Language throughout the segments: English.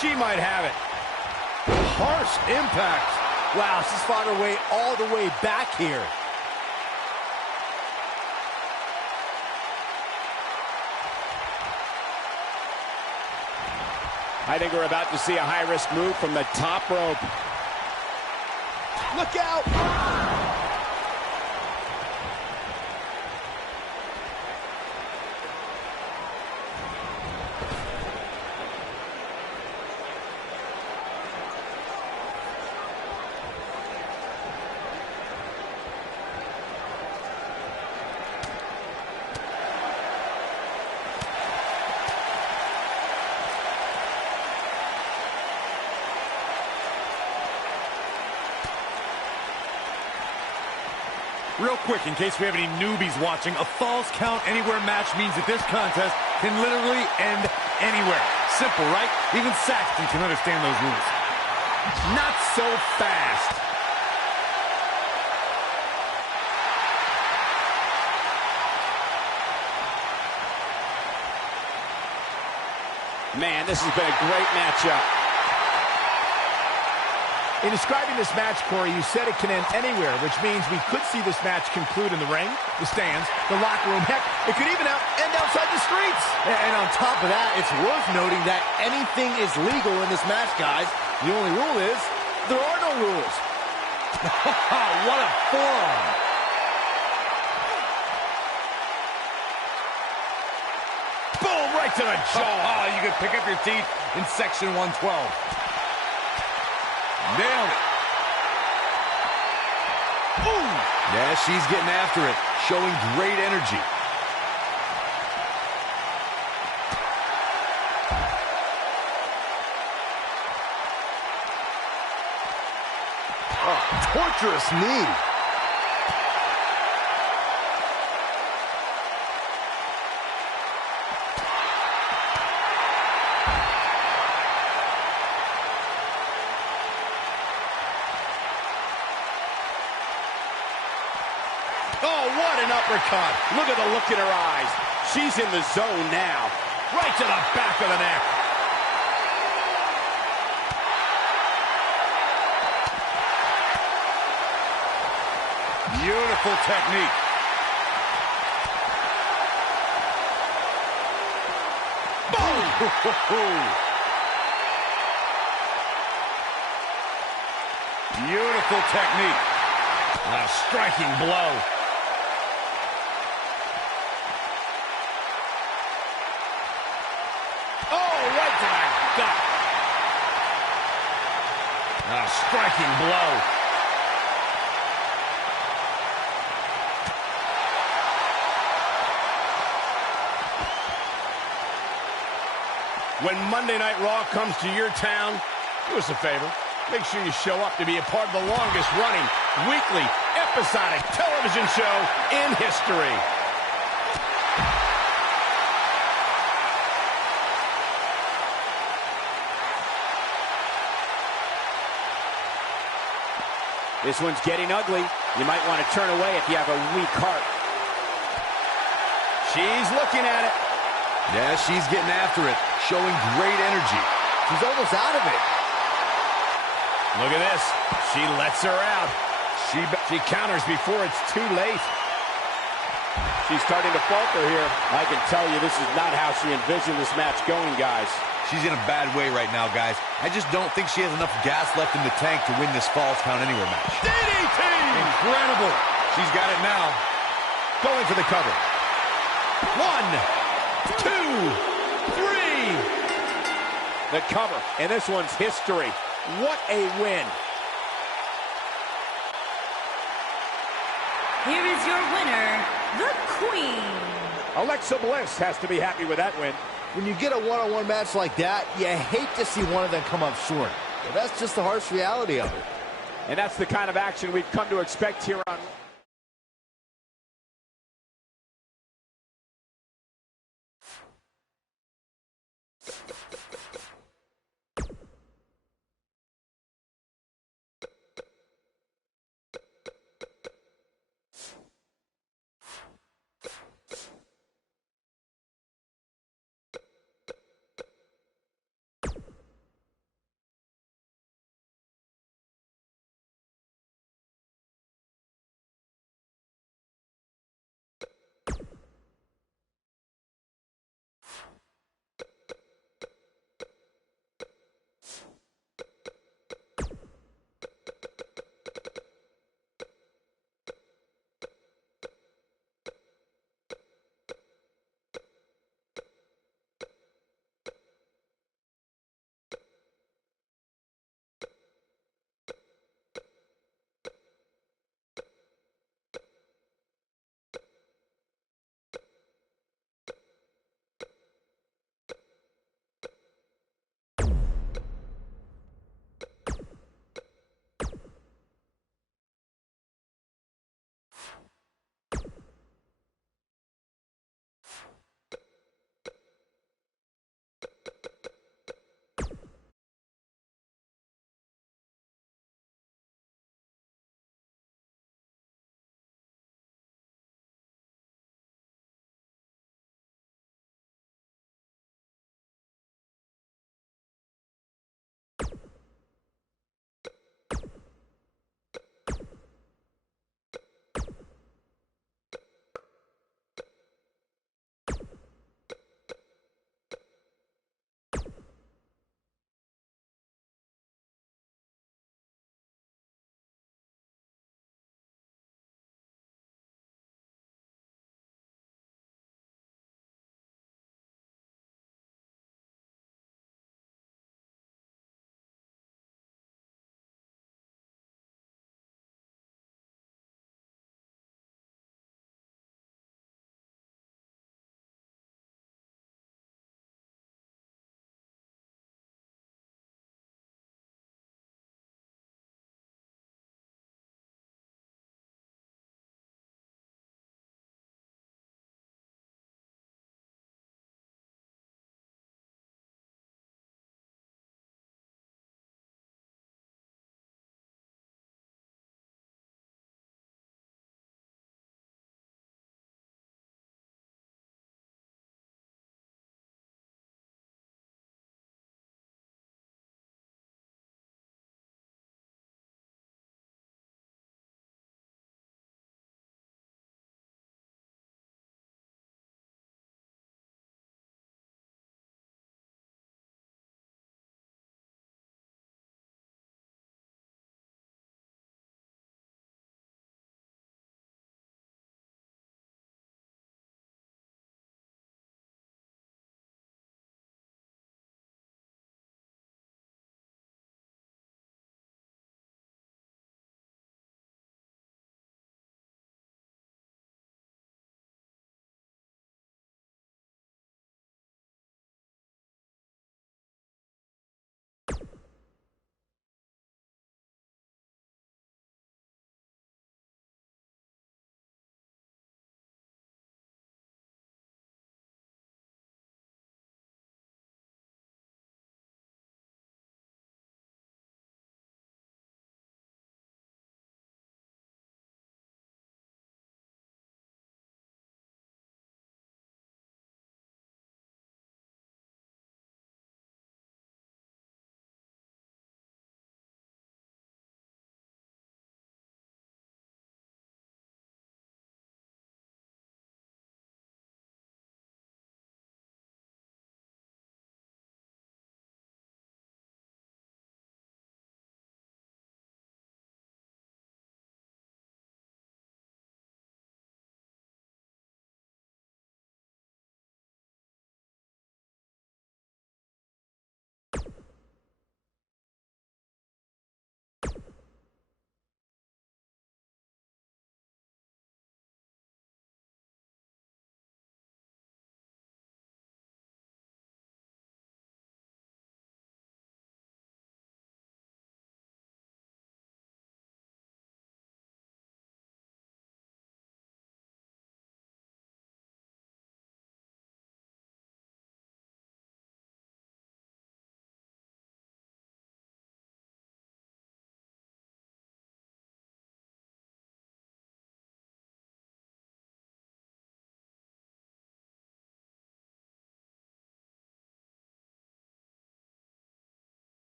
She might have it. Harsh impact. Wow, she's fought her way all the way back here. I think we're about to see a high-risk move from the top rope. Look out! Real quick, in case we have any newbies watching, a Falls Count Anywhere match means that this contest can literally end anywhere. Simple, right? Even Saxton can understand those rules. Not so fast. Man, this has been a great matchup. In describing this match, Corey, you said it can end anywhere, which means we could see this match conclude in the ring, the stands, the locker room. Heck, it could even end outside the streets. And on top of that, it's worth noting that anything is legal in this match, guys. The only rule is there are no rules. What a forearm. Boom, right to the jaw. You can pick up your teeth in section 112. Nailed it. Boom! Yeah, she's getting after it, showing great energy. Oh, torturous knee. Oh, what an uppercut. Look at the look in her eyes. She's in the zone now. Right to the back of the neck. Beautiful technique. Boom! Beautiful technique. A striking blow. Oh, right to the gut. A striking blow. When Monday Night Raw comes to your town, do us a favor. Make sure you show up to be a part of the longest-running weekly episodic television show in history. This one's getting ugly. You might want to turn away if you have a weak heart. She's looking at it. Yeah, she's getting after it, showing great energy. She's almost out of it. Look at this. She lets her out. She counters before it's too late. She's starting to falter here. I can tell you this is not how she envisioned this match going, guys. She's in a bad way right now, guys. I just don't think she has enough gas left in the tank to win this Falls Count Anywhere match. DDT! Incredible. She's got it now. Going for the cover. 1, 2, 3. The cover, and this one's history. What a win. Here is your winner, the Queen. Alexa Bliss has to be happy with that win. When you get a one-on-one match like that, you hate to see one of them come up short. But that's just the harsh reality of it. And that's the kind of action we've come to expect here on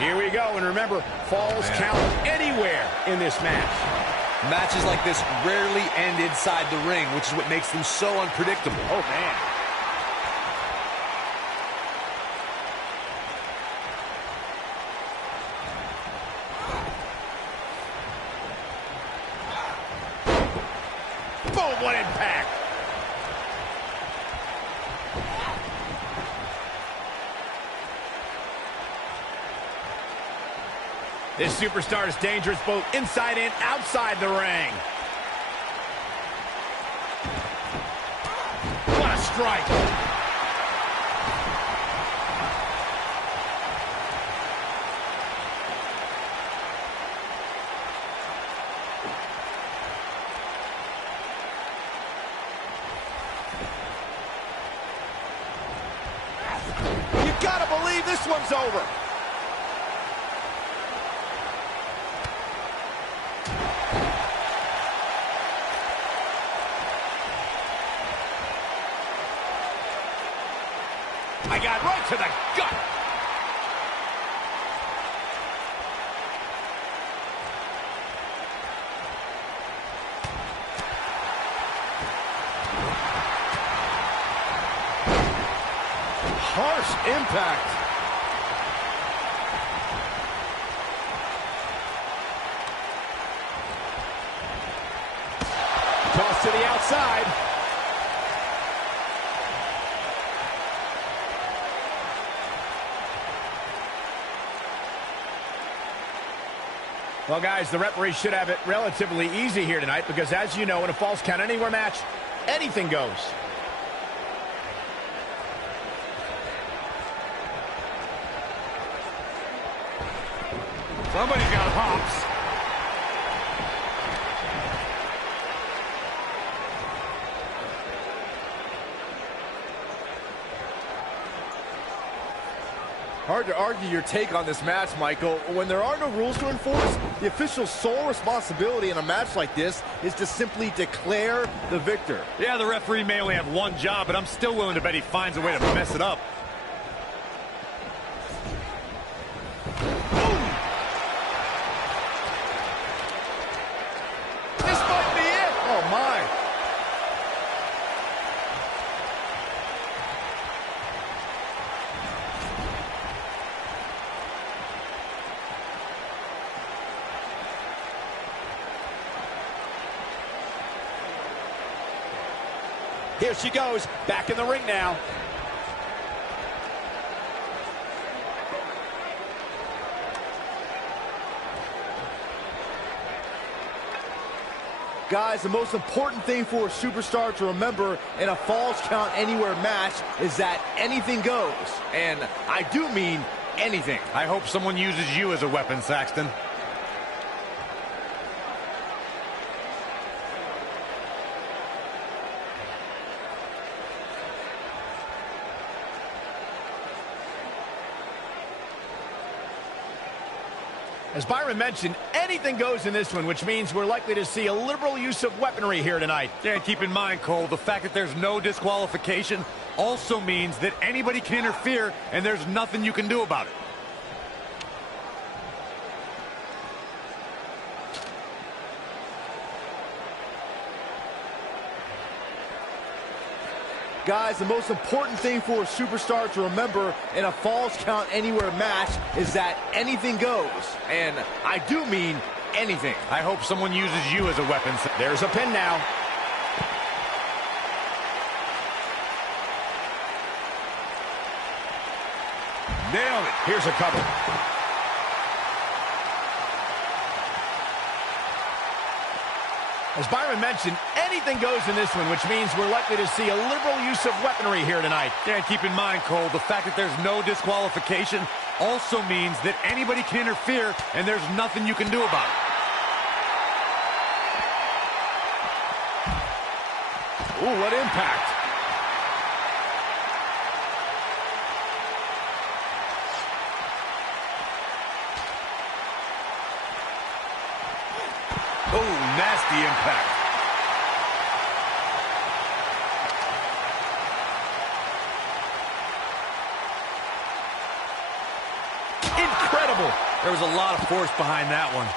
Here we go, and remember, falls count anywhere in this match. Matches like this rarely end inside the ring, which is what makes them so unpredictable. Oh, man. Boom, what impact. This superstar is dangerous both inside and outside the ring. What a strike. You gotta believe this one's over. I got right to the gut. Harsh impact. Toss to the outside. Well, guys, the referee should have it relatively easy here tonight because, as you know, in a falls count anywhere match, anything goes. Somebody's got hops. Hard to argue your take on this match, Michael. When there are no rules to enforce, the official's sole responsibility in a match like this is to simply declare the victor. Yeah, the referee may only have one job, but I'm still willing to bet he finds a way to mess it up. This might be it. Oh, my. Here she goes, back in the ring now. Guys, the most important thing for a superstar to remember in a falls count anywhere match is that anything goes. And I do mean anything. I hope someone uses you as a weapon, Saxton. As Byron mentioned, anything goes in this one, which means we're likely to see a liberal use of weaponry here tonight. Yeah, keep in mind, Cole, the fact that there's no disqualification also means that anybody can interfere, and there's nothing you can do about it. Guys, the most important thing for a superstar to remember in a falls count anywhere match is that anything goes. And I do mean anything. I hope someone uses you as a weapon. There's a pin now. Nailed it. Here's a cover. As Byron mentioned, anything goes in this one, which means we're likely to see a liberal use of weaponry here tonight. Yeah, keep in mind, Cole, the fact that there's no disqualification also means that anybody can interfere, and there's nothing you can do about it. Ooh, what impact. Oh, nasty impact. Incredible. There was a lot of force behind that one.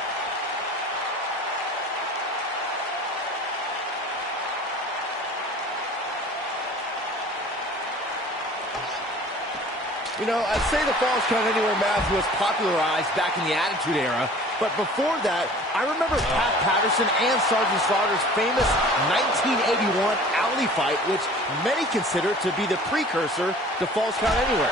You know, I'd say the Falls Count Anywhere match was popularized back in the Attitude Era, but before that, I remember Pat Patterson and Sergeant Slaughter's famous 1981 alley fight, which many consider to be the precursor to Falls Count Anywhere.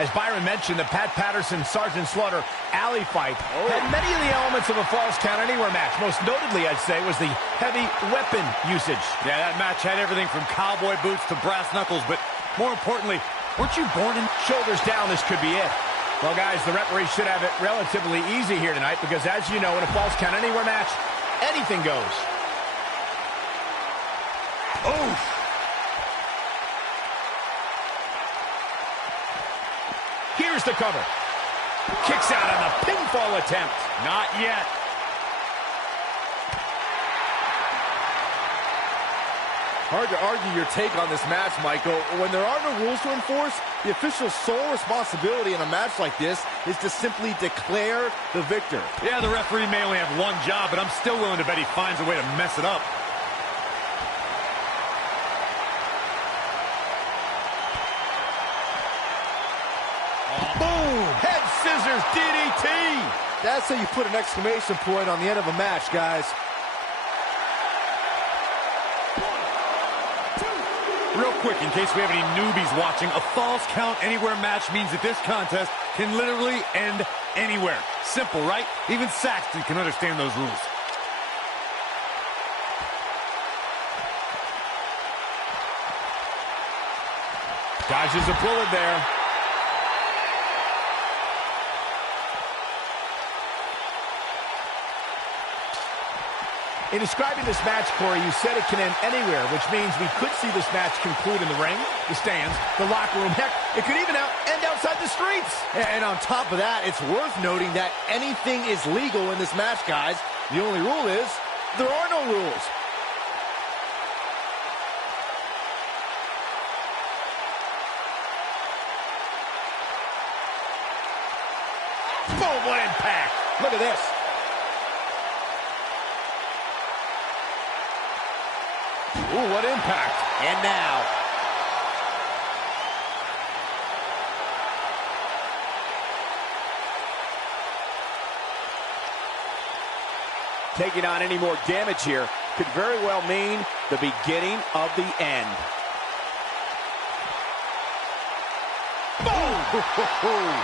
As Byron mentioned, the Pat Patterson-Sergeant Slaughter alley fight had many of the elements of a Falls Count Anywhere match. Most notably, I'd say, was the heavy weapon usage. Yeah, that match had everything from cowboy boots to brass knuckles, but more importantly, weren't you born in... Shoulders down, this could be it. Well, guys, the referee should have it relatively easy here tonight because, as you know, in a Falls Count Anywhere match, anything goes. Oh! Here's the cover. Kicks out on the pinfall attempt. Not yet. Hard to argue your take on this match, Michael. When there are no rules to enforce, the official's sole responsibility in a match like this is to simply declare the victor. Yeah, the referee may only have one job, but I'm still willing to bet he finds a way to mess it up. Boom! Head scissors DDT! That's how you put an exclamation point on the end of a match, guys. Real quick, in case we have any newbies watching, a Falls Count Anywhere match means that this contest can literally end anywhere. Simple, right? Even Saxton can understand those rules. Dodges a bullet there. In describing this match, Corey, you said it can end anywhere, which means we could see this match conclude in the ring, the stands, the locker room. Heck, it could even end outside the streets. And on top of that, it's worth noting that anything is legal in this match, guys. The only rule is there are no rules. Boom, what impact. Look at this. Ooh, what impact. And now, taking on any more damage here could very well mean the beginning of the end. Boom!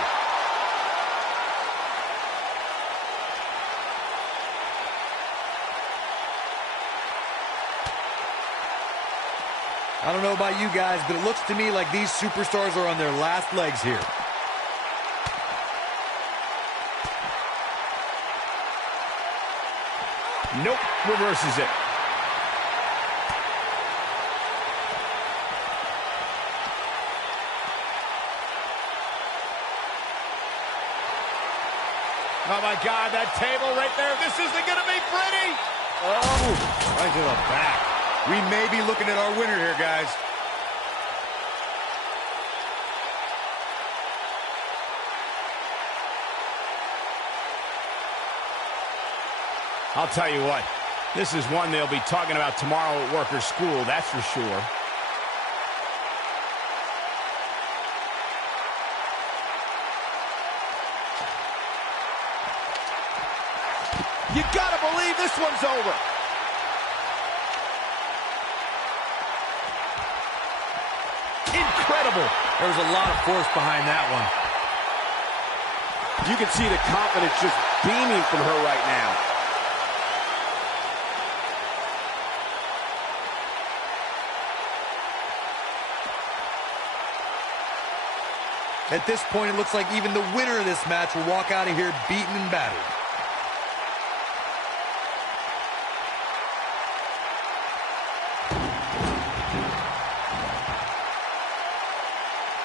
I don't know about you guys, but it looks to me like these superstars are on their last legs here. Nope, reverses it. Oh my God, that table right there, this isn't gonna be pretty! Oh, right to the back. We may be looking at our winner here, guys. I'll tell you what, this is one they'll be talking about tomorrow at workers' school, that's for sure. You gotta believe this one's over. Incredible. There was a lot of force behind that one. You can see the confidence just beaming from her right now. At this point, it looks like even the winner of this match will walk out of here beaten and battered.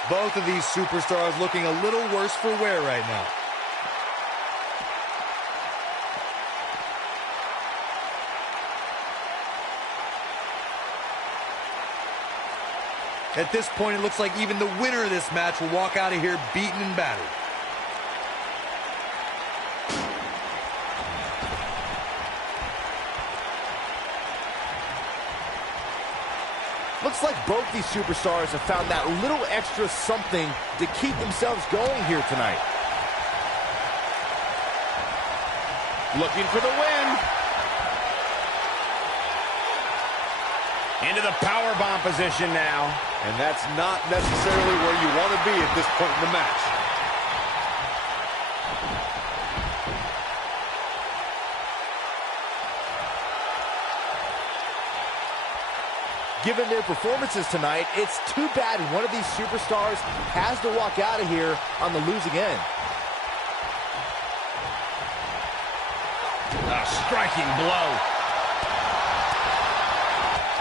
Both of these superstars looking a little worse for wear right now. At this point, it looks like even the winner of this match will walk out of here beaten and battered. Looks like both these superstars have found that little extra something to keep themselves going here tonight. Looking for the win. Into the powerbomb position now. And that's not necessarily where you want to be at this point in the match. Given their performances tonight, it's too bad one of these superstars has to walk out of here on the losing end. A striking blow.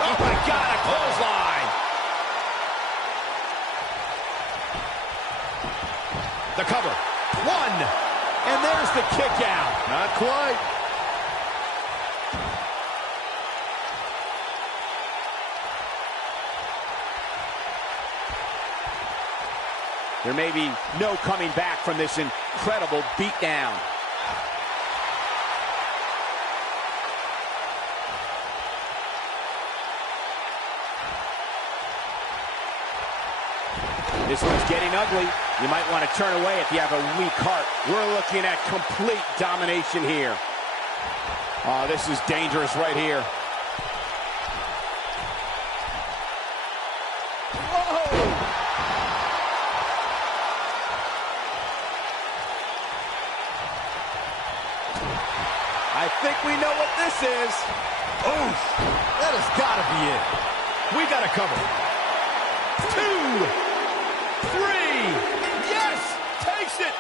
Oh my God, a clothesline. The cover. One. And there's the kick out. Not quite. There may be no coming back from this incredible beatdown. This one's getting ugly. You might want to turn away if you have a weak heart. We're looking at complete domination here. Oh, this is dangerous right here. I think we know what this is. Oof! That has got to be it. We got to cover. 2, 3. Yes! Takes it!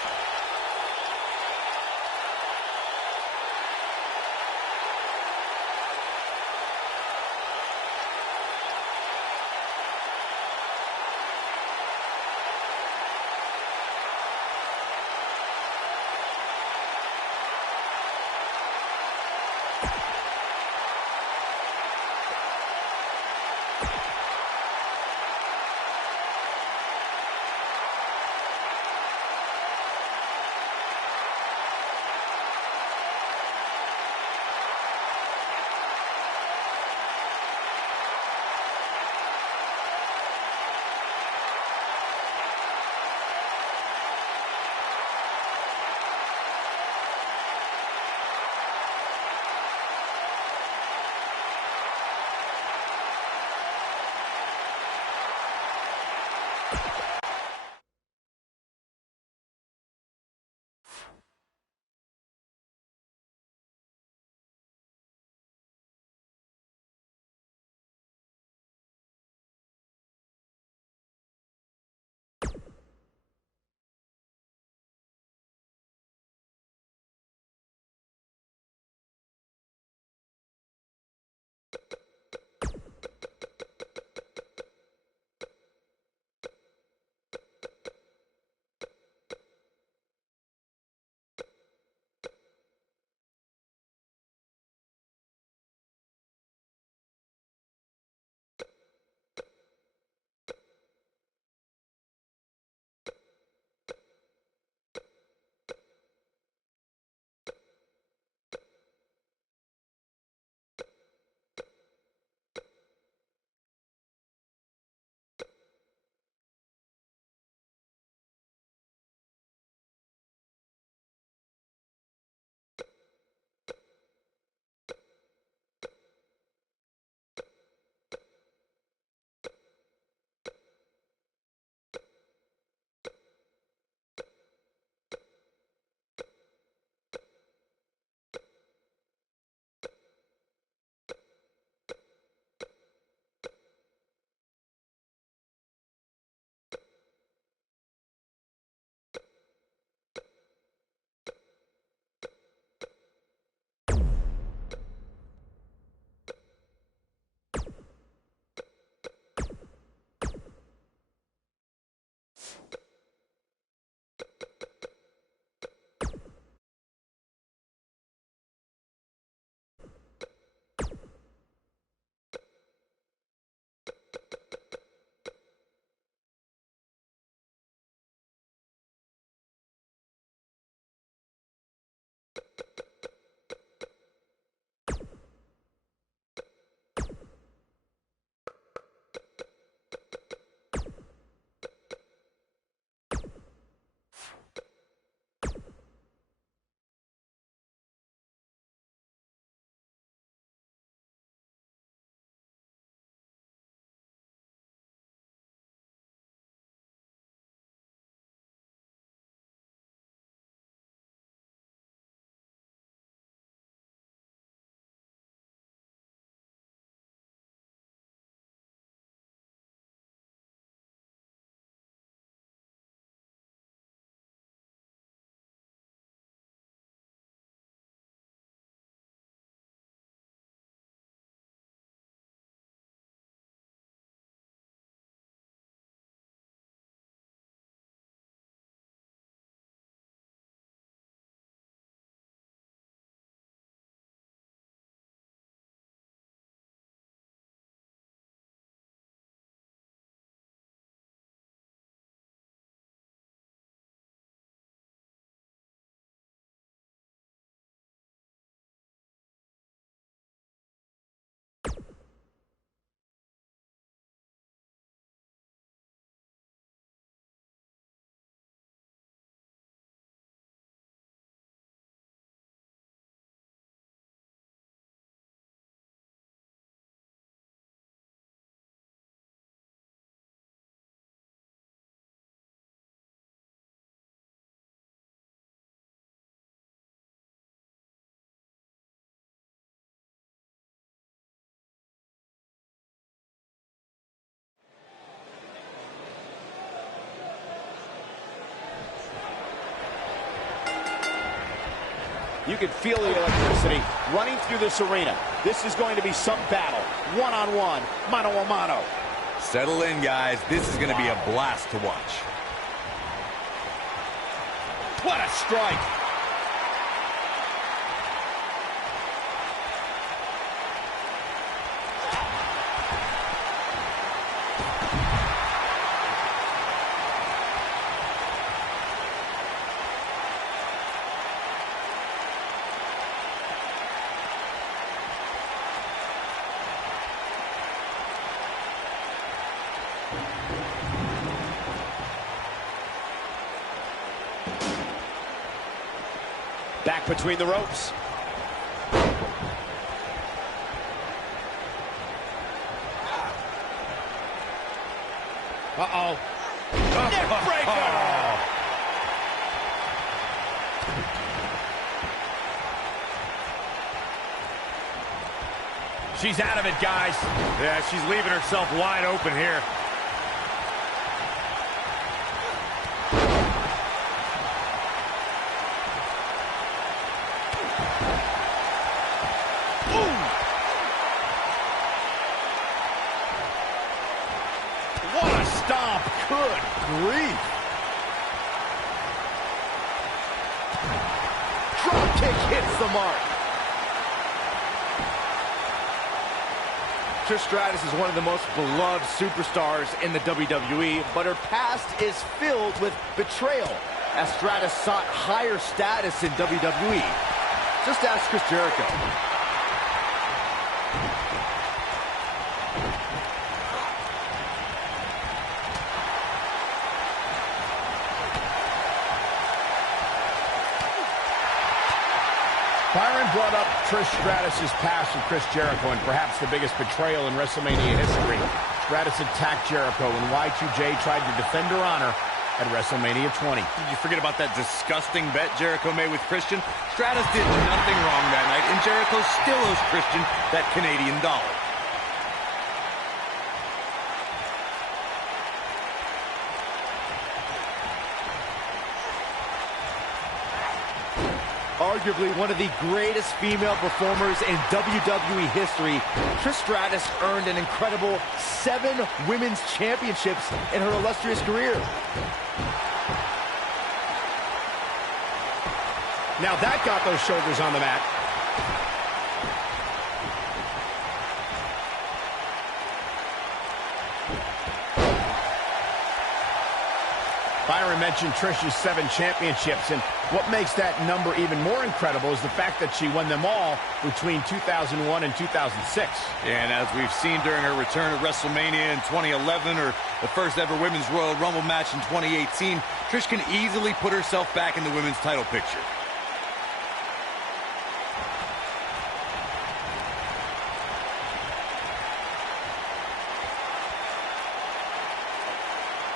You can feel the electricity running through this arena. This is going to be some battle. One-on-one, mano-a-mano. Settle in, guys. This is going to be a blast to watch. What a strike. Back between the ropes. Uh-oh. Neck breaker! She's out of it, guys. Yeah, she's leaving herself wide open here. What a stomp. Good grief. Drop kick hits the mark. Trish Stratus is one of the most beloved superstars in the WWE, but her past is filled with betrayal, as Stratus sought higher status in WWE. Just ask Chris Jericho. Byron brought up Trish Stratus' past with Chris Jericho and perhaps the biggest betrayal in WrestleMania history. Stratus attacked Jericho and Y2J tried to defend her honor at WrestleMania 20. Did you forget about that disgusting bet Jericho made with Christian? Stratus did nothing wrong that night, and Jericho still owes Christian that Canadian dollar. Arguably one of the greatest female performers in WWE history, Trish Stratus earned an incredible 7 women's championships in her illustrious career. Now that got those shoulders on the mat. Byron mentioned Trish's 7 championships, and what makes that number even more incredible is the fact that she won them all between 2001 and 2006. And as we've seen during her return at WrestleMania in 2011 or the first ever Women's Royal Rumble match in 2018, Trish can easily put herself back in the women's title picture.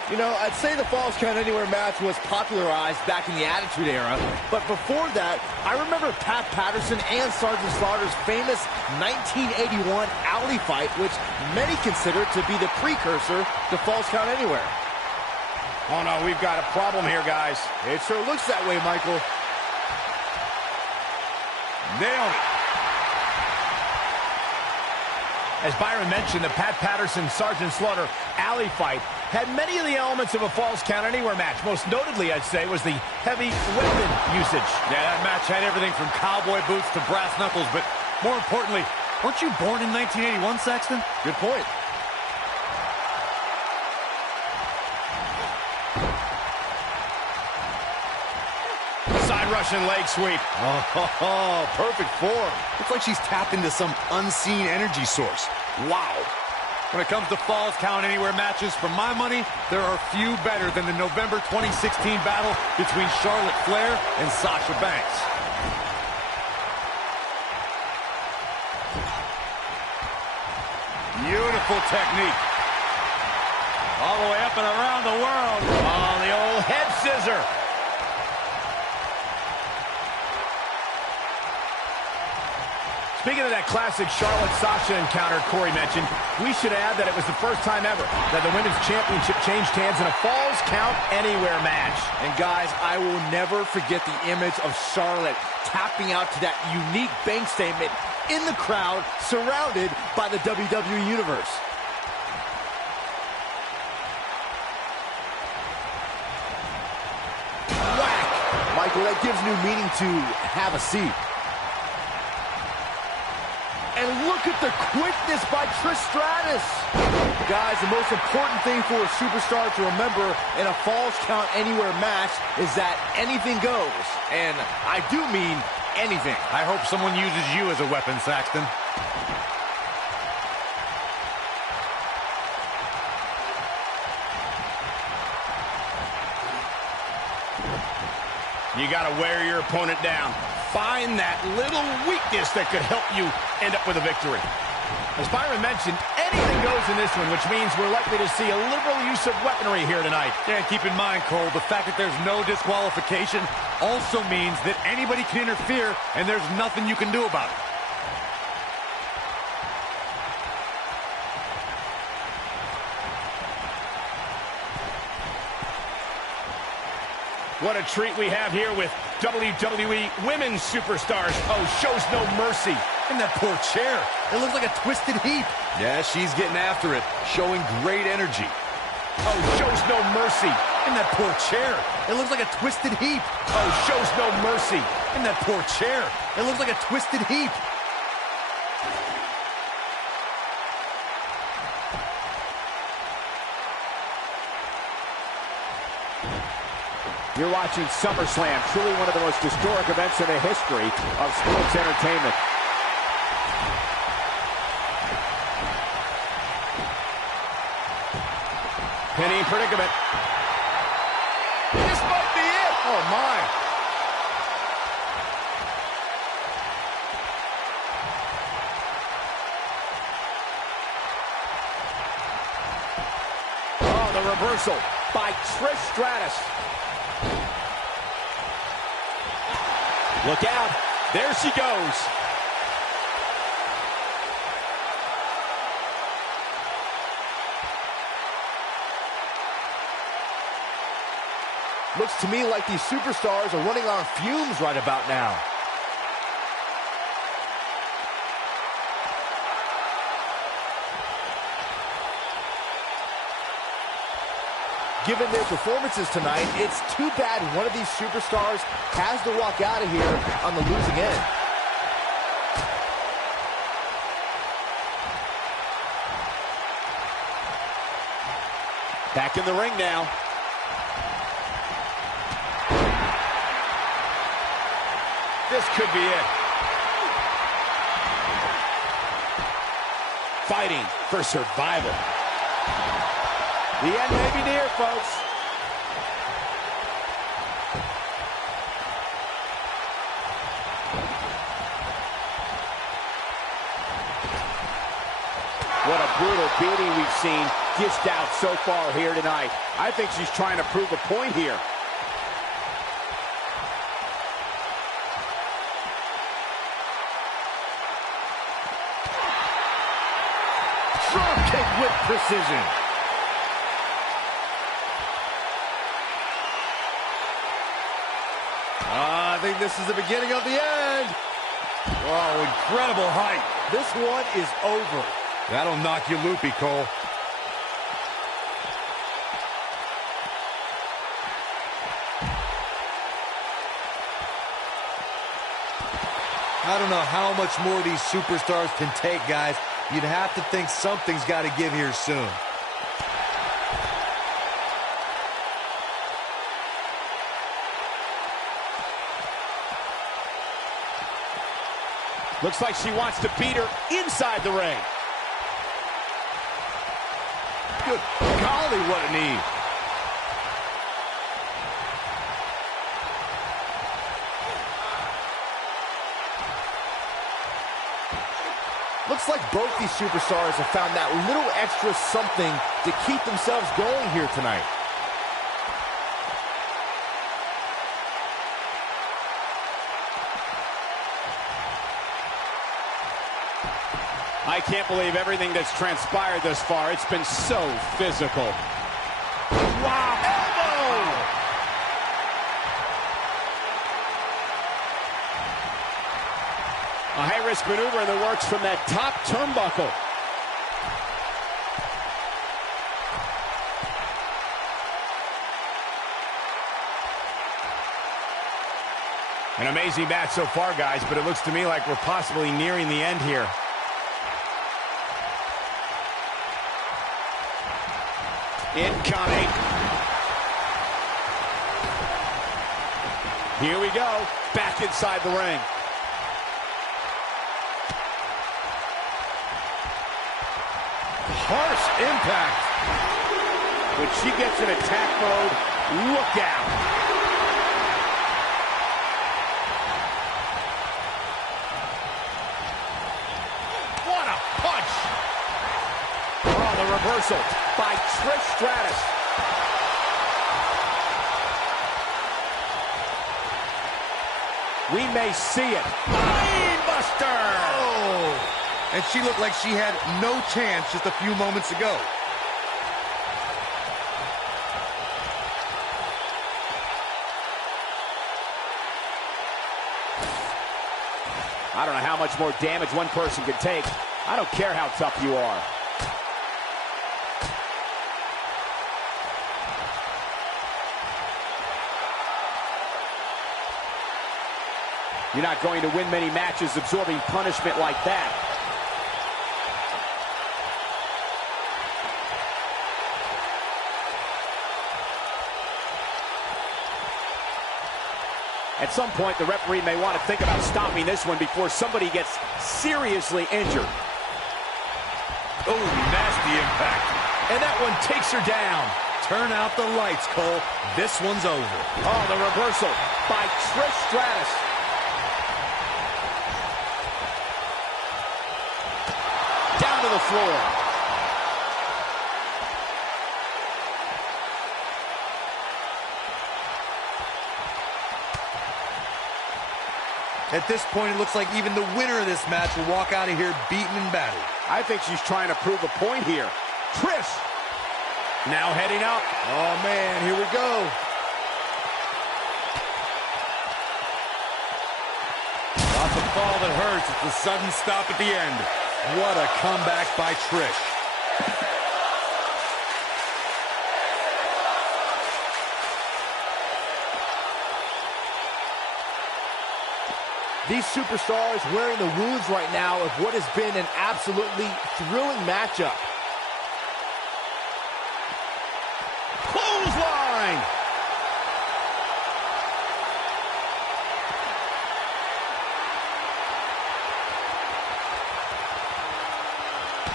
You know, I'd say the Falls Count Anywhere match was popularized back in the Attitude Era, but before that, I remember Pat Patterson and Sergeant Slaughter's famous 1981 alley fight, which many consider to be the precursor to Falls Count Anywhere. Oh no, we've got a problem here, guys. It sure looks that way, Michael. Nailed it. As Byron mentioned, the Pat Patterson-Sergeant Slaughter alley fight had many of the elements of a Falls Count Anywhere match. Most notably, I'd say, was the heavy weapon usage. Yeah, that match had everything from cowboy boots to brass knuckles, but more importantly, weren't you born in 1981, Saxton? Good point. Side Russian leg sweep. Oh, perfect form. It's like she's tapped into some unseen energy source. Wow. When it comes to Falls Count Anywhere matches, for my money, there are few better than the November 2016 battle between Charlotte Flair and Sasha Banks. Beautiful technique. All the way up and around the world. Oh, the old head scissor. Speaking of that classic Charlotte-Sasha encounter Corey mentioned, we should add that it was the first time ever that the Women's Championship changed hands in a Falls Count Anywhere match. And guys, I will never forget the image of Charlotte tapping out to that unique bank statement in the crowd, surrounded by the WWE Universe. Whack! Michael, that gives new meaning to have a seat. And look at the quickness by Trish Stratus. Guys, the most important thing for a superstar to remember in a Falls Count Anywhere match is that anything goes. And I do mean anything. I hope someone uses you as a weapon, Saxton. You got to wear your opponent down. Find that little weakness that could help you end up with a victory. As Byron mentioned, anything goes in this one, which means we're likely to see a liberal use of weaponry here tonight. Yeah, keep in mind, Cole, the fact that there's no disqualification also means that anybody can interfere, and there's nothing you can do about it. What a treat we have here with WWE Women's Superstars. Oh, shows no mercy. And that poor chair. It looks like a twisted heap. Yeah, she's getting after it, showing great energy. Oh, shows no mercy. And that poor chair. It looks like a twisted heap. Oh, shows no mercy. And that poor chair. It looks like a twisted heap. You're watching SummerSlam, truly one of the most historic events in the history of sports entertainment. Penny in predicament. This might be it. Oh, my. Oh, the reversal by Trish Stratus. Look out. There she goes. Looks to me like these superstars are running on fumes right about now. Given their performances tonight, it's too bad one of these superstars has to walk out of here on the losing end. Back in the ring now. This could be it. Fighting for survival. The end may be near, folks. What a brutal beating we've seen dished out so far here tonight. I think she's trying to prove a point here. Drop kick with precision. I think this is the beginning of the end. Whoa, incredible height. This one is over. That'll knock you loopy, Cole. I don't know how much more these superstars can take, guys. You'd have to think something's got to give here soon. Looks like she wants to beat her inside the ring. Good golly, what a knee. Looks like both these superstars have found that little extra something to keep themselves going here tonight. I can't believe everything that's transpired thus far. It's been so physical. Wow. Elbow! A high-risk maneuver in the works from that top turnbuckle. An amazing match so far, guys, but it looks to me like we're possibly nearing the end here. Incoming. Here we go. Back inside the ring. Harsh impact. When she gets in attack mode, look out. What a punch! Oh, the reversal by Trish Stratus. We may see it. Brainbuster! Oh! And she looked like she had no chance just a few moments ago. I don't know how much more damage one person can take. I don't care how tough you are. You're not going to win many matches absorbing punishment like that. At some point, the referee may want to think about stopping this one before somebody gets seriously injured. Oh, nasty impact. And that one takes her down. Turn out the lights, Cole. This one's over. Oh, the reversal by Trish Stratus. Down to the floor. At this point, it looks like even the winner of this match will walk out of here beaten and battered. I think she's trying to prove a point here. Trish now heading up. Oh, man, here we go. Not the fall that hurts, it's the sudden stop at the end. What a comeback by Trish. These superstars wearing the wounds right now of what has been an absolutely thrilling matchup. Clothesline!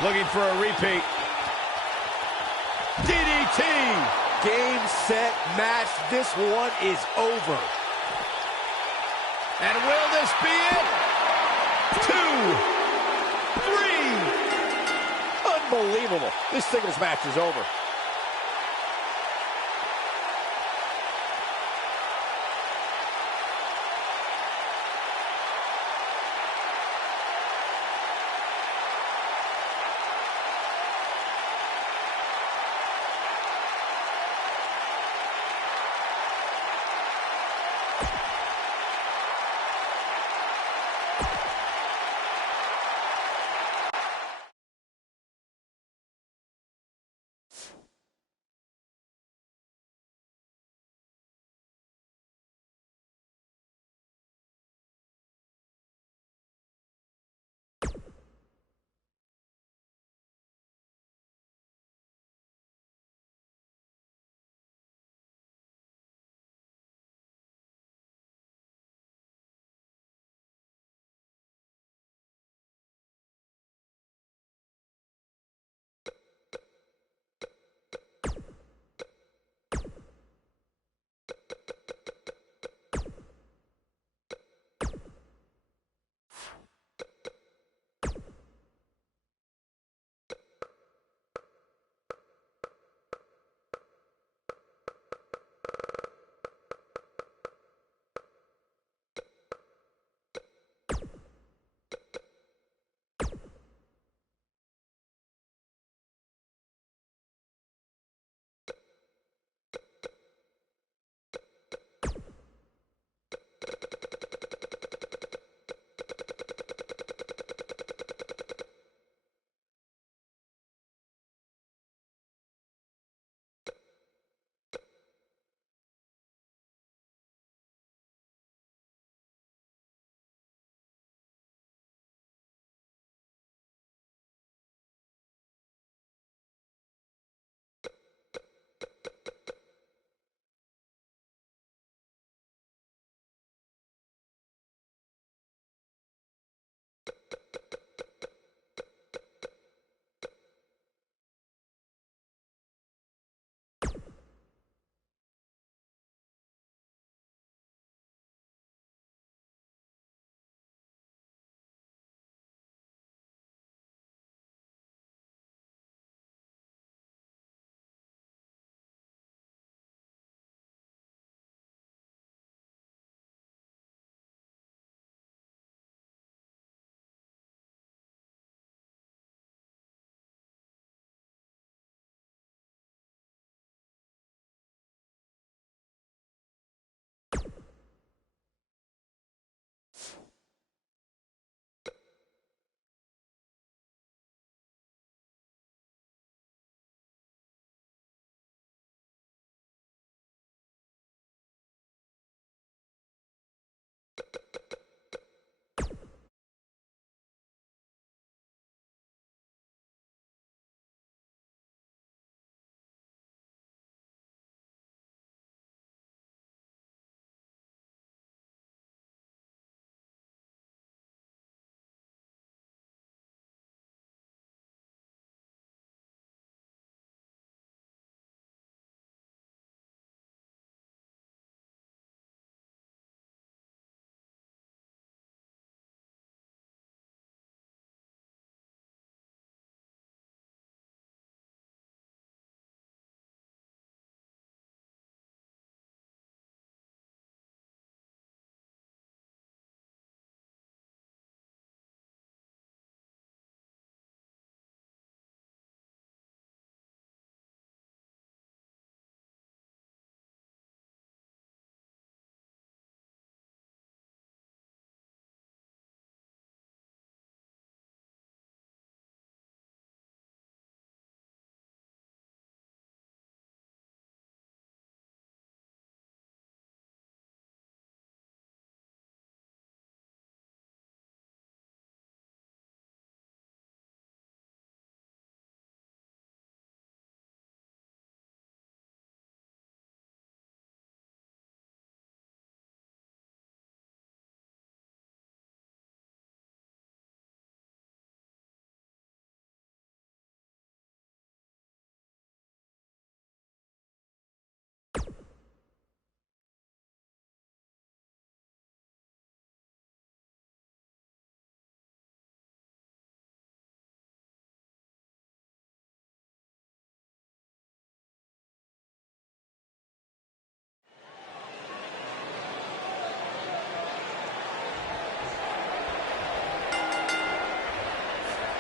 Looking for a repeat. DDT! Game, set, match. This one is over. And will this be it? 2, 3. Unbelievable. This singles match is over.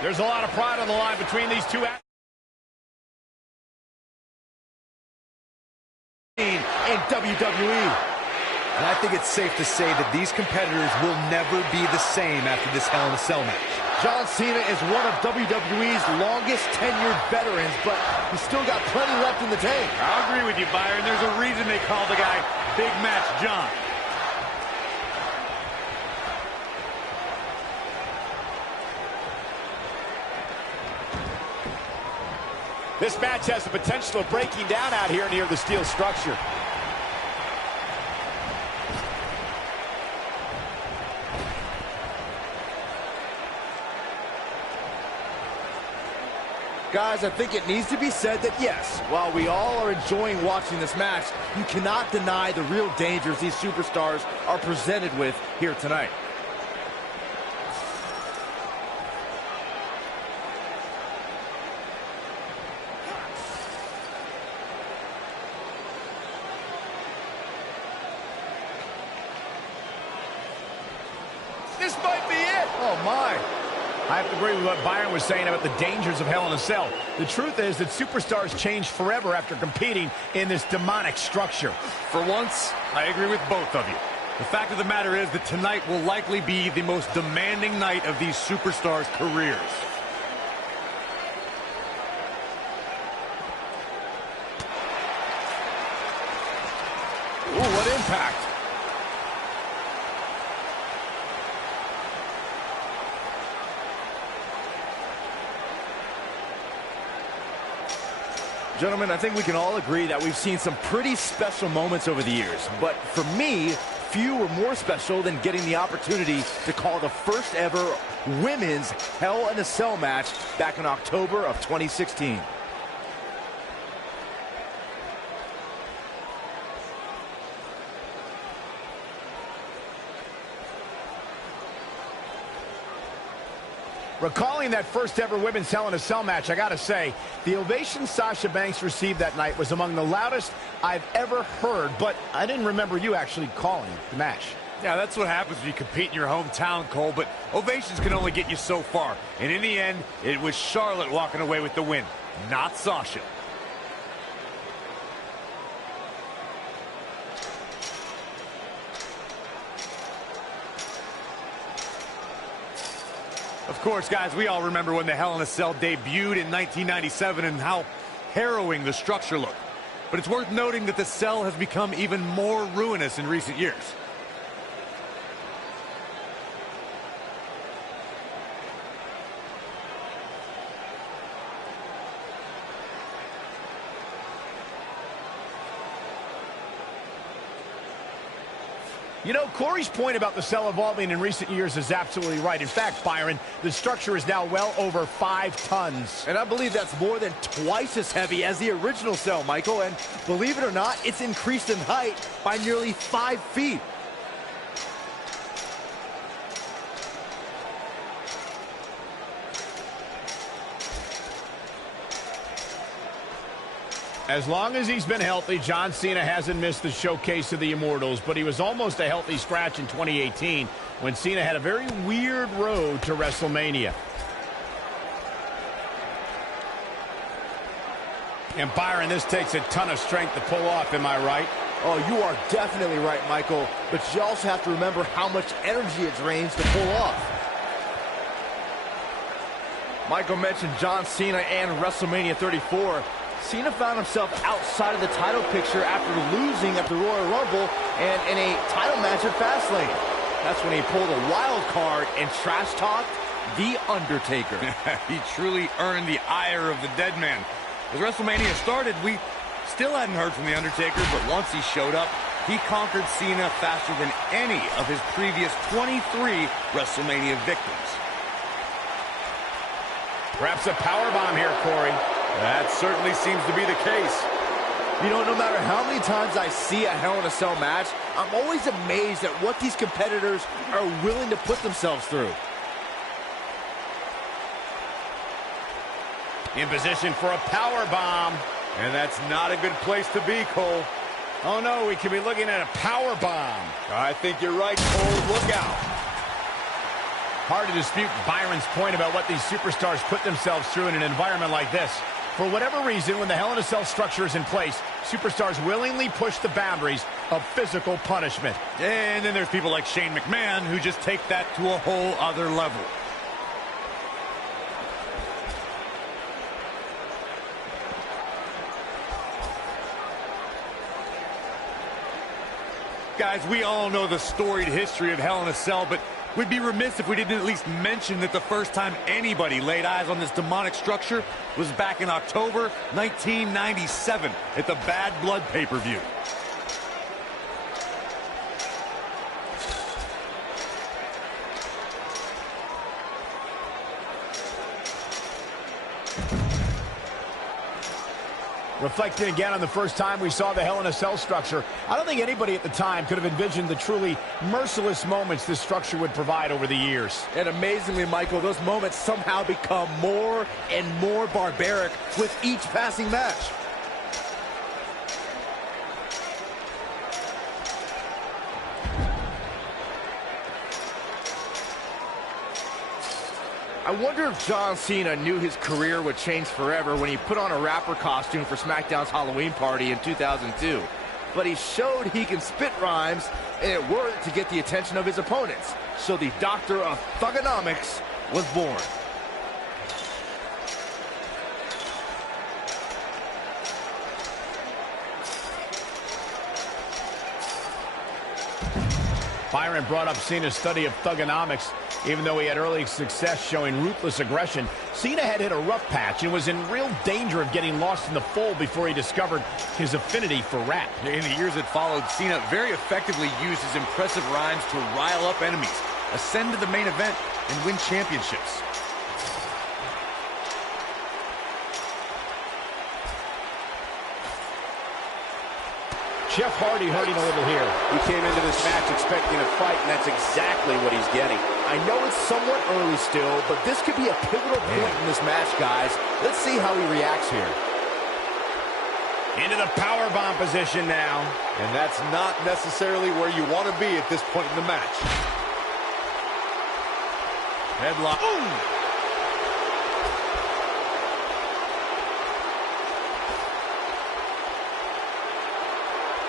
There's a lot of pride on the line between these two athletes. In WWE. And I think it's safe to say that these competitors will never be the same after this Hell in a Cell match. John Cena is one of WWE's longest tenured veterans, but he's still got plenty left in the tank. I'll agree with you, Byron. There's a reason they call the guy Big Match John. This match has the potential of breaking down out here near the steel structure. Guys, I think it needs to be said that yes, while we all are enjoying watching this match, you cannot deny the real dangers these superstars are presented with here tonight. This might be it. Oh, my. I have to agree with what Byron was saying about the dangers of Hell in a Cell. The truth is that superstars change forever after competing in this demonic structure. For once, I agree with both of you. The fact of the matter is that tonight will likely be the most demanding night of these superstars' careers. Ooh, what impact. Gentlemen, I think we can all agree that we've seen some pretty special moments over the years. But for me, few were more special than getting the opportunity to call the first ever women's Hell in a Cell match back in October of 2016. Recalling that first ever women's Hell in a Cell match, I gotta say, the ovation Sasha Banks received that night was among the loudest I've ever heard, but I didn't remember you actually calling the match. Yeah, that's what happens when you compete in your hometown, Cole, but ovations can only get you so far. And in the end, it was Charlotte walking away with the win, not Sasha. Of course, guys, we all remember when the Hell in a Cell debuted in 1997 and how harrowing the structure looked. But it's worth noting that the cell has become even more ruinous in recent years. You know, Corey's point about the cell evolving in recent years is absolutely right. In fact, Byron, the structure is now well over 5 tons. And I believe that's more than twice as heavy as the original cell, Michael. And believe it or not, it's increased in height by nearly 5 feet. As long as he's been healthy, John Cena hasn't missed the showcase of the Immortals, but he was almost a healthy scratch in 2018 when Cena had a very weird road to WrestleMania. And Byron, this takes a ton of strength to pull off, am I right? Oh, you are definitely right, Michael, but you also have to remember how much energy it drains to pull off. Michael mentioned John Cena and WrestleMania 34. Cena found himself outside of the title picture after losing at the Royal Rumble and in a title match at Fastlane. That's when he pulled a wild card and trash-talked The Undertaker. He truly earned the ire of the dead man. As WrestleMania started, we still hadn't heard from The Undertaker, but once he showed up, he conquered Cena faster than any of his previous 23 WrestleMania victims. Perhaps a powerbomb here, Corey. That certainly seems to be the case. You know, no matter how many times I see a Hell in a Cell match, I'm always amazed at what these competitors are willing to put themselves through. In position for a powerbomb. And that's not a good place to be, Cole. Oh, no, we could be looking at a powerbomb. I think you're right, Cole. Look out. Hard to dispute Byron's point about what these superstars put themselves through in an environment like this. For whatever reason, when the Hell in a Cell structure is in place, superstars willingly push the boundaries of physical punishment. And then there's people like Shane McMahon who just take that to a whole other level. Guys, we all know the storied history of Hell in a Cell, but we'd be remiss if we didn't at least mention that the first time anybody laid eyes on this demonic structure was back in October 1997 at the Bad Blood pay-per-view. Reflecting again on the first time we saw the Hell in a Cell structure, I don't think anybody at the time could have envisioned the truly merciless moments this structure would provide over the years. And amazingly, Michael, those moments somehow become more and more barbaric with each passing match. I wonder if John Cena knew his career would change forever when he put on a rapper costume for SmackDown's Halloween party in 2002. But he showed he can spit rhymes, and it worked to get the attention of his opponents. So the Doctor of Thugonomics was born. Byron brought up Cena's study of thugonomics. Even though he had early success showing ruthless aggression, Cena had hit a rough patch and was in real danger of getting lost in the fold before he discovered his affinity for rap. In the years that followed, Cena very effectively used his impressive rhymes to rile up enemies, ascend to the main event, and win championships. Jeff Hardy hurting a little here. He came into this match expecting a fight, and that's exactly what he's getting. I know it's somewhat early still, but this could be a pivotal point in this match, guys. Let's see how he reacts here. Into the powerbomb position now. And that's not necessarily where you want to be at this point in the match. Headlock. Ooh!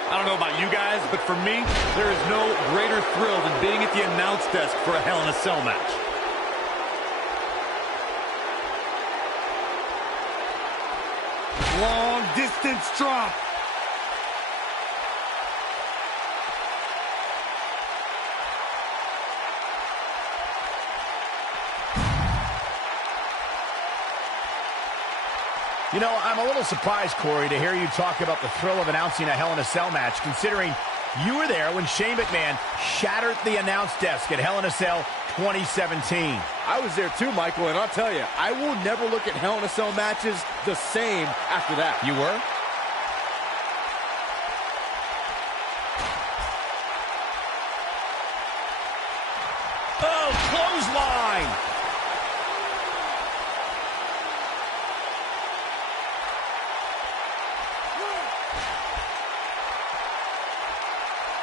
I don't know about you guys, but for me, there is no greater thrill than being at the announce desk for a Hell in a Cell match. Long distance drop. You know, I'm a little surprised, Corey, to hear you talk about the thrill of announcing a Hell in a Cell match, considering you were there when Shane McMahon shattered the announce desk at Hell in a Cell 2017. I was there too, Michael, and I'll tell you, I will never look at Hell in a Cell matches the same after that. You were? Oh, clothesline!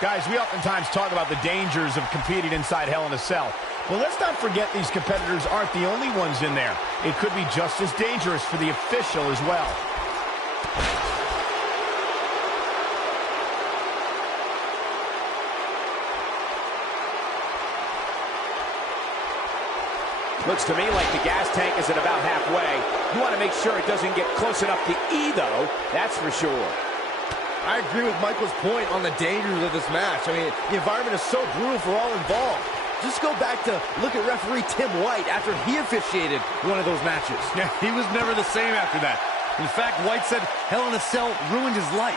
Guys, we oftentimes talk about the dangers of competing inside Hell in a Cell. But let's not forget these competitors aren't the only ones in there. It could be just as dangerous for the official as well. Looks to me like the gas tank is at about halfway. You want to make sure it doesn't get close enough to E, though. That's for sure. I agree with Michael's point on the dangers of this match. I mean, the environment is so brutal for all involved. Just go back to look at referee Tim White after he officiated one of those matches. Yeah, he was never the same after that. In fact, White said Hell in a Cell ruined his life.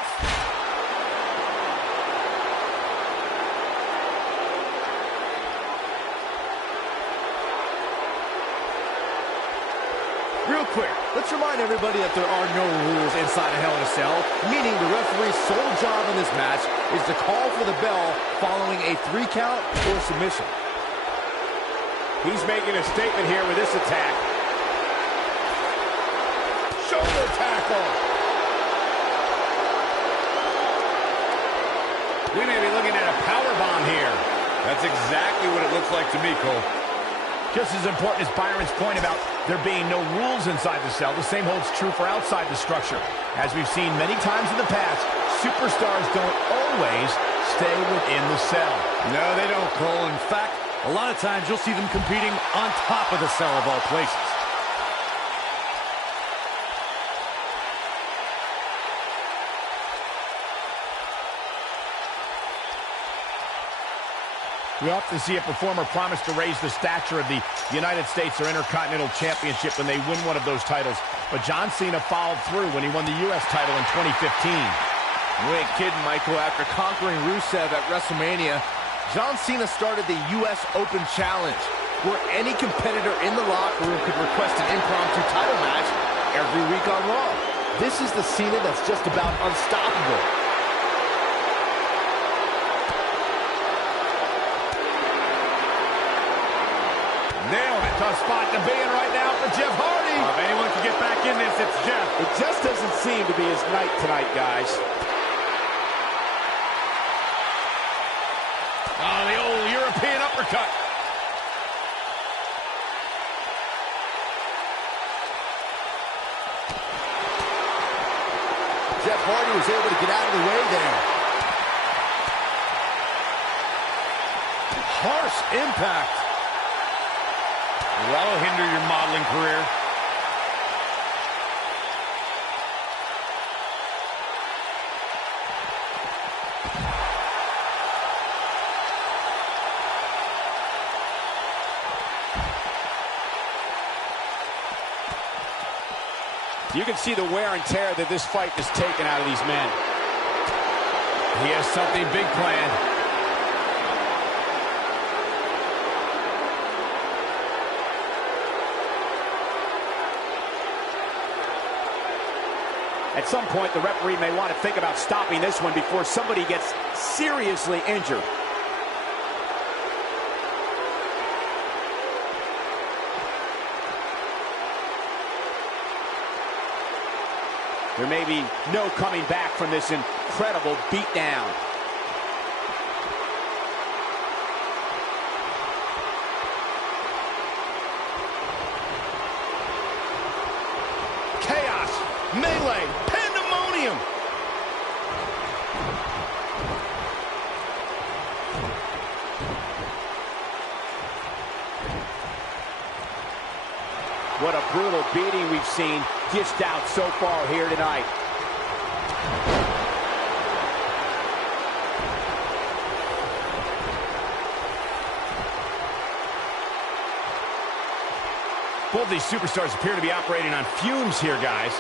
Real quick, let's remind everybody that there are no rules inside a Hell in a Cell, meaning the referee's sole job in this match is to call for the bell following a 3 count or submission. He's making a statement here with this attack. Shoulder tackle. We may be looking at a powerbomb here. That's exactly what it looks like to me, Cole. Just as important as Byron's point about there being no rules inside the cell, the same holds true for outside the structure. As we've seen many times in the past, superstars don't always stay within the cell. No, they don't, Cole. In fact, a lot of times you'll see them competing on top of the cell of all places. We often see a performer promise to raise the stature of the United States or Intercontinental Championship when they win one of those titles. But John Cena followed through when he won the U.S. title in 2015. You ain't kidding, Michael. After conquering Rusev at WrestleMania, John Cena started the U.S. Open Challenge, where any competitor in the locker room could request an impromptu title match every week on Raw. This is the Cena that's just about unstoppable. Nailed it. Tough spot to be in right now for Jeff Hardy. If anyone can get back in this, it's Jeff. It just doesn't seem to be his night tonight, guys. Oh, the old European uppercut. Jeff Hardy was able to get out of the way there. Harsh impact. That'll hinder your modeling career. You can see the wear and tear that this fight has taken out of these men. He has something big planned. At some point, the referee may want to think about stopping this one before somebody gets seriously injured. There may be no coming back from this incredible beatdown. Chaos, melee, pandemonium. What a brutal beating we've seen dished out so far here tonight. Both these superstars appear to be operating on fumes here, guys.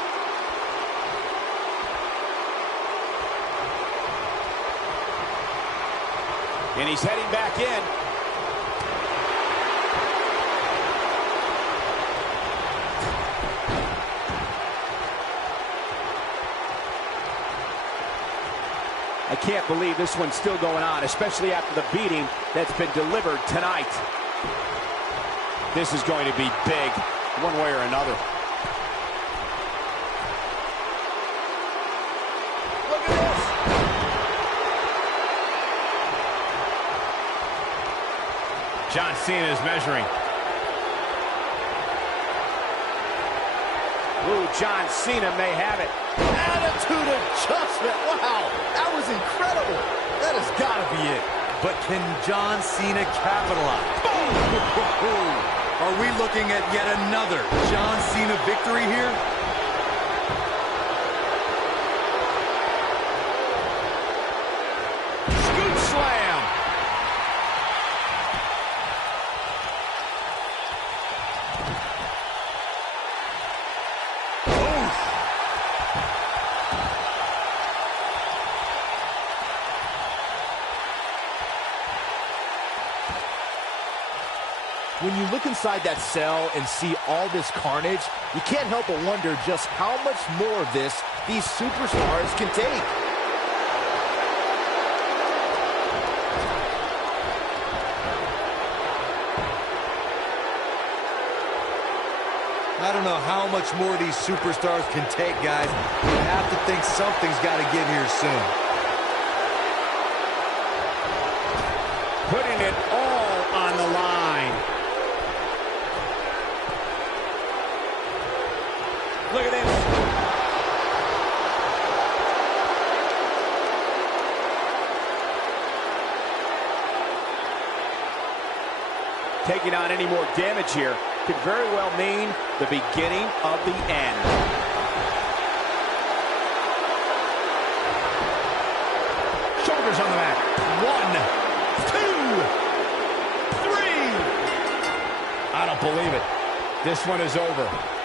And he's heading back in. I can't believe this one's still going on, especially after the beating that's been delivered tonight. This is going to be big, one way or another. Look at this. John Cena is measuring. Ooh, John Cena may have it. Attitude adjustment. Wow, that was incredible. That has got to be it. But can John Cena capitalize? Boom! Are we looking at yet another John Cena victory here? Scoop slam. When you look inside that cell and see all this carnage, you can't help but wonder just how much more of this these superstars can take. I don't know how much more these superstars can take, guys. You have to think something's got to give here soon. Putting it all on the line. Taking on any more damage here could very well mean the beginning of the end. Shoulders on the mat. 1, 2, 3. I don't believe it. This one is over.